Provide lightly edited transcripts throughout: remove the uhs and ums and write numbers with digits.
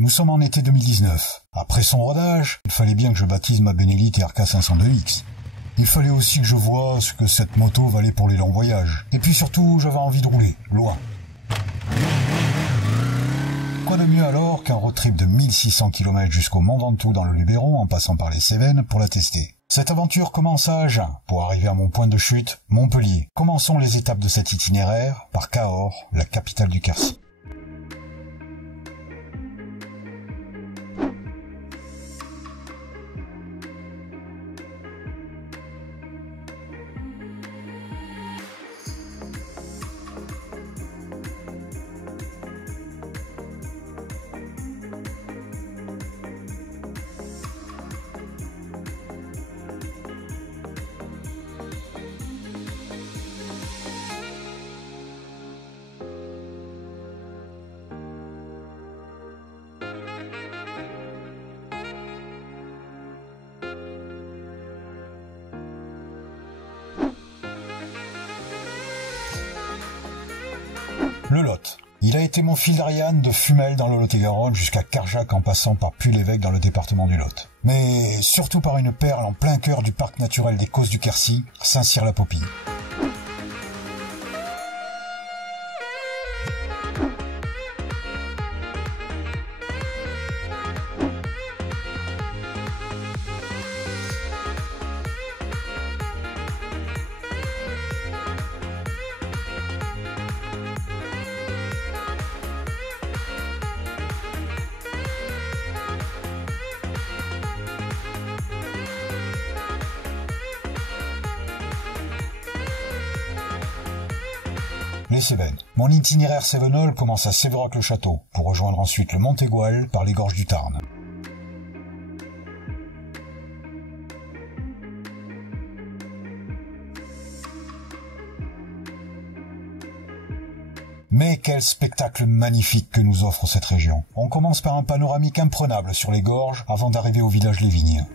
Nous sommes en été 2019. Après son rodage, il fallait bien que je baptise ma Benelli TRK 502X. Il fallait aussi que je voie ce que cette moto valait pour les longs voyages. Et puis surtout, j'avais envie de rouler, loin. Quoi de mieux alors qu'un road trip de 1600 km jusqu'au Mont Ventoux dans le Luberon en passant par les Cévennes pour la tester. Cette aventure commence à Agen pour arriver à mon point de chute, Montpellier. Commençons les étapes de cet itinéraire par Cahors, la capitale du Quercy. Le Lot. Il a été mon fil d'Ariane de Fumel dans le Lot-et-Garonne jusqu'à Carjac en passant par Puy-l'Évêque dans le département du Lot. Mais surtout par une perle en plein cœur du parc naturel des Causses du Quercy, Saint-Cyr-la-Popille. Les Cévennes. Mon itinéraire cévenol commence à Sévérac-le-Château, pour rejoindre ensuite le Montégoal par les gorges du Tarn. Mais quel spectacle magnifique que nous offre cette région. On commence par un panoramique imprenable sur les gorges avant d'arriver au village Les Vignes.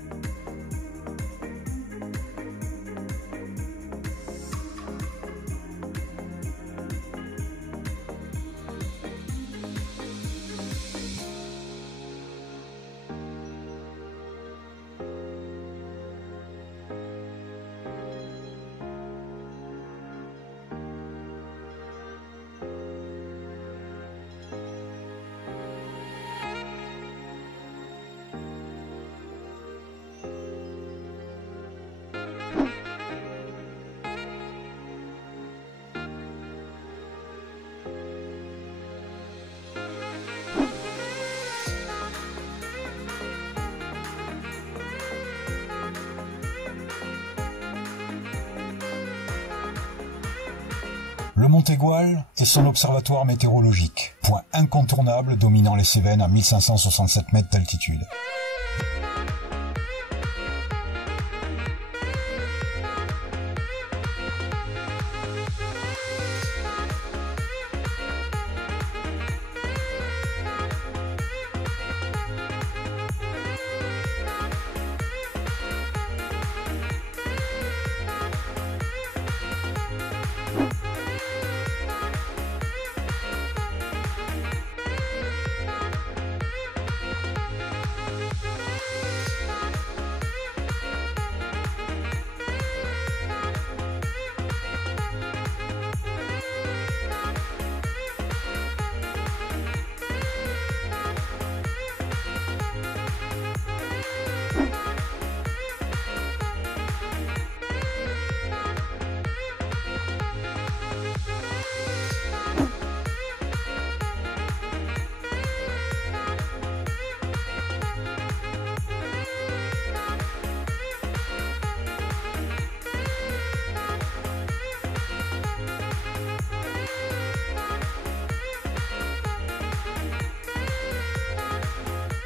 Le Montégoal est son observatoire météorologique, point incontournable dominant les Cévennes à 1567 mètres d'altitude.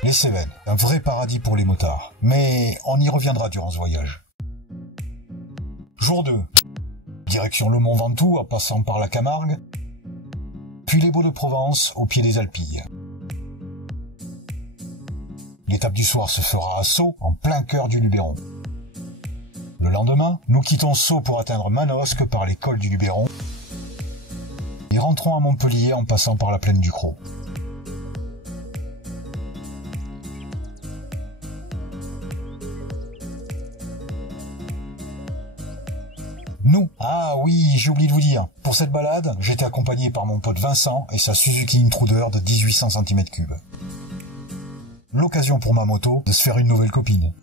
Les Cévennes, un vrai paradis pour les motards. Mais on y reviendra durant ce voyage. Jour 2. Direction le Mont Ventoux en passant par la Camargue, puis les Baux-de-Provence au pied des Alpilles. L'étape du soir se fera à Sceaux, en plein cœur du Luberon. Le lendemain, nous quittons Sceaux pour atteindre Manosque par les cols du Luberon et rentrons à Montpellier en passant par la plaine du Crau. Nous? Ah oui, j'ai oublié de vous dire. Pour cette balade, j'étais accompagné par mon pote Vincent et sa Suzuki Intruder de 1800 cm3. L'occasion pour ma moto de se faire une nouvelle copine.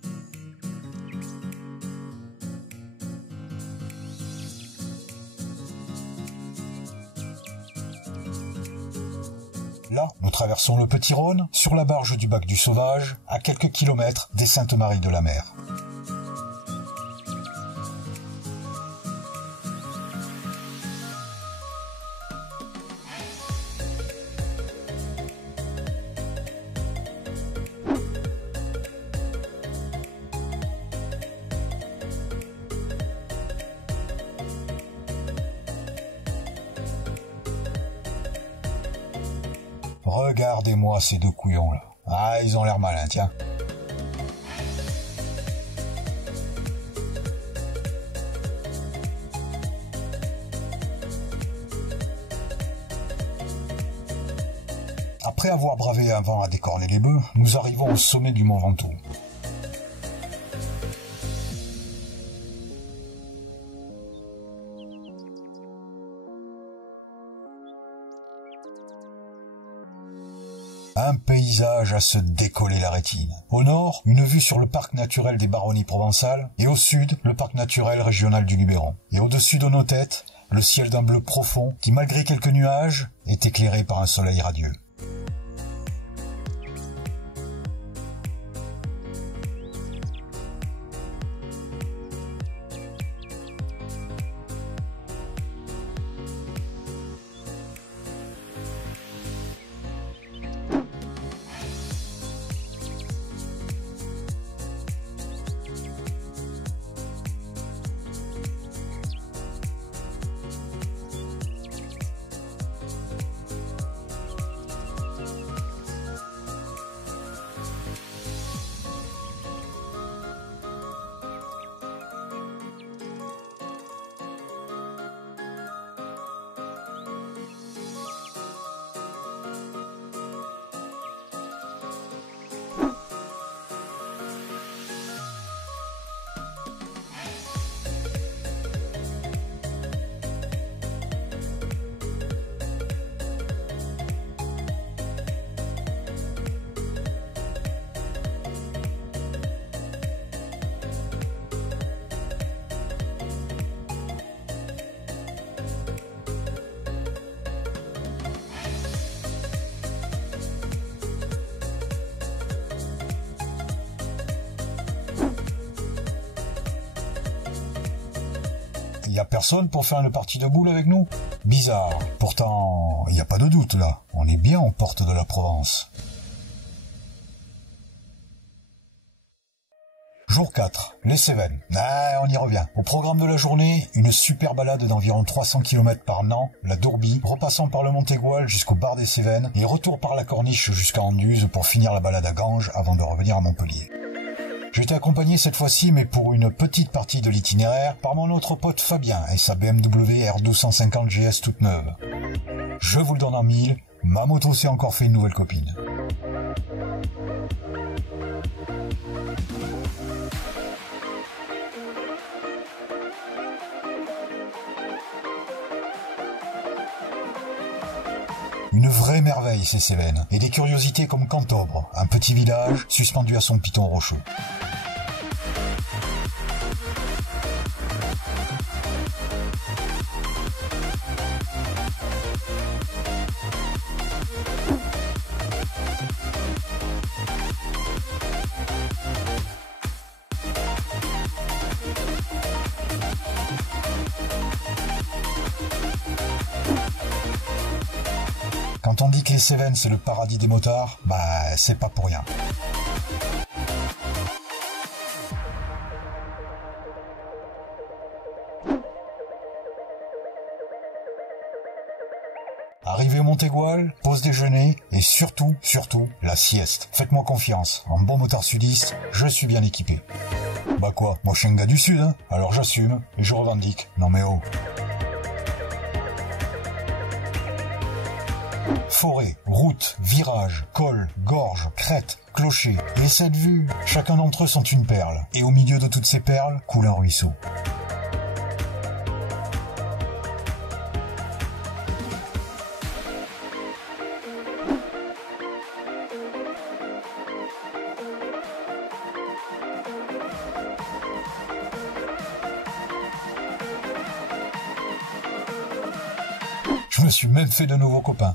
Là, nous traversons le Petit Rhône, sur la barge du Bac du Sauvage, à quelques kilomètres des Saintes-Maries de la Mer. Regardez-moi ces deux couillons là. Ah, ils ont l'air malins, tiens. Après avoir bravé un vent à décorner les bœufs, nous arrivons au sommet du Mont Ventoux. Un paysage à se décoller la rétine. Au nord, une vue sur le parc naturel des Baronnies provençales, et au sud, le parc naturel régional du Luberon. Et au-dessus de nos têtes, le ciel d'un bleu profond qui, malgré quelques nuages, est éclairé par un soleil radieux. Il y a personne pour faire une partie de boule avec nous? Bizarre. Pourtant, il n'y a pas de doute là. On est bien aux portes de la Provence. Jour 4, les Cévennes. Ah, on y revient. Au programme de la journée, une super balade d'environ 300 km par Nant, la Dourbie, repassant par le Montégoal jusqu'au bar des Cévennes et retour par la Corniche jusqu'à Anduze pour finir la balade à Ganges avant de revenir à Montpellier. J'étais accompagné cette fois-ci, mais pour une petite partie de l'itinéraire, par mon autre pote Fabien et sa BMW R1250 GS toute neuve. Je vous le donne en mille, ma moto s'est encore fait une nouvelle copine. Une vraie merveille ces Cévennes, et des curiosités comme Cantobre, un petit village suspendu à son piton rocheux. Quand on dit que les Cévennes c'est le paradis des motards, bah c'est pas pour rien. Arrivé au Montégoal, pause déjeuner et surtout, la sieste. Faites-moi confiance, en bon motard sudiste, je suis bien équipé. Bah quoi, moi je suis un gars du sud, hein, alors j'assume et je revendique. Non mais oh. Forêt, route, virage, col, gorge, crête, clocher. Et cette vue, chacun d'entre eux sont une perle. Et au milieu de toutes ces perles, coule un ruisseau. Je me suis même fait de nouveaux copains.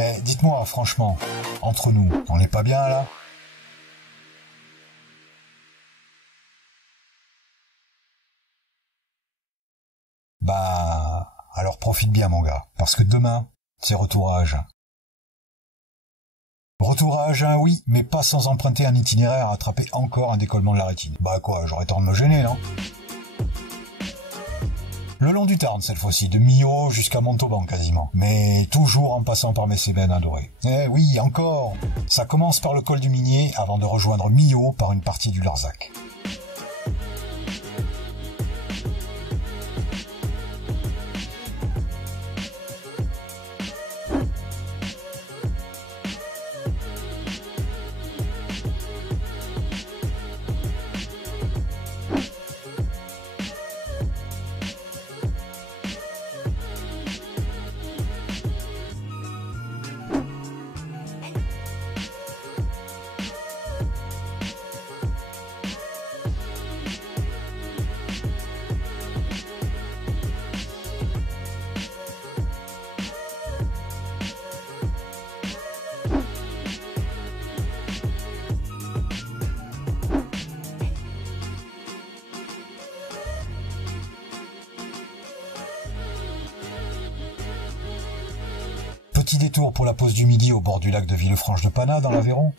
Eh, dites-moi, franchement, entre nous, on n'est pas bien là? Bah, alors profite bien mon gars, parce que demain, c'est retourage. Retourage, hein, oui, mais pas sans emprunter un itinéraire à attraper encore un décollement de la rétine. Bah quoi, j'aurais tort de me gêner, non? Le long du Tarn, cette fois-ci, de Millau jusqu'à Montauban quasiment. Mais toujours en passant par mes Cévennes adorées. Eh oui, encore. Ça commence par le col du Minier avant de rejoindre Millau par une partie du Larzac. Petit détour pour la pause du midi au bord du lac de Villefranche-de-Panat dans l'Aveyron.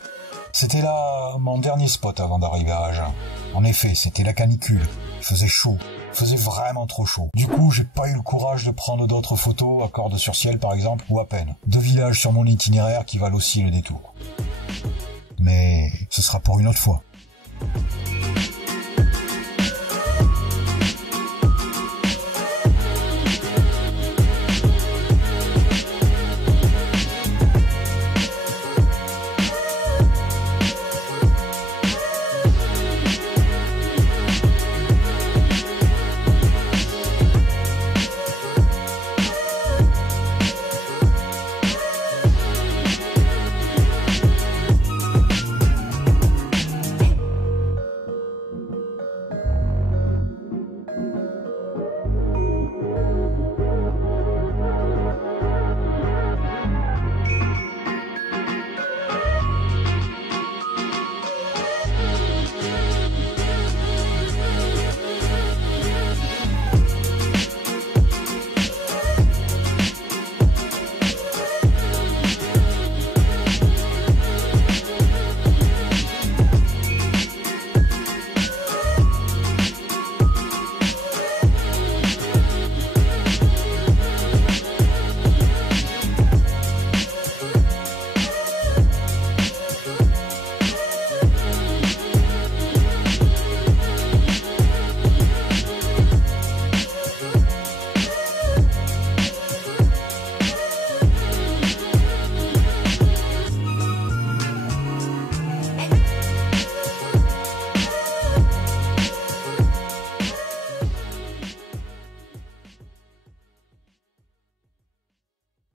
C'était là mon dernier spot avant d'arriver à Agen. En effet, c'était la canicule. Il faisait chaud. Il faisait vraiment trop chaud. Du coup, j'ai pas eu le courage de prendre d'autres photos, à Cordes-sur-Ciel par exemple, ou à peine. 2 villages sur mon itinéraire qui valent aussi le détour. Mais ce sera pour une autre fois.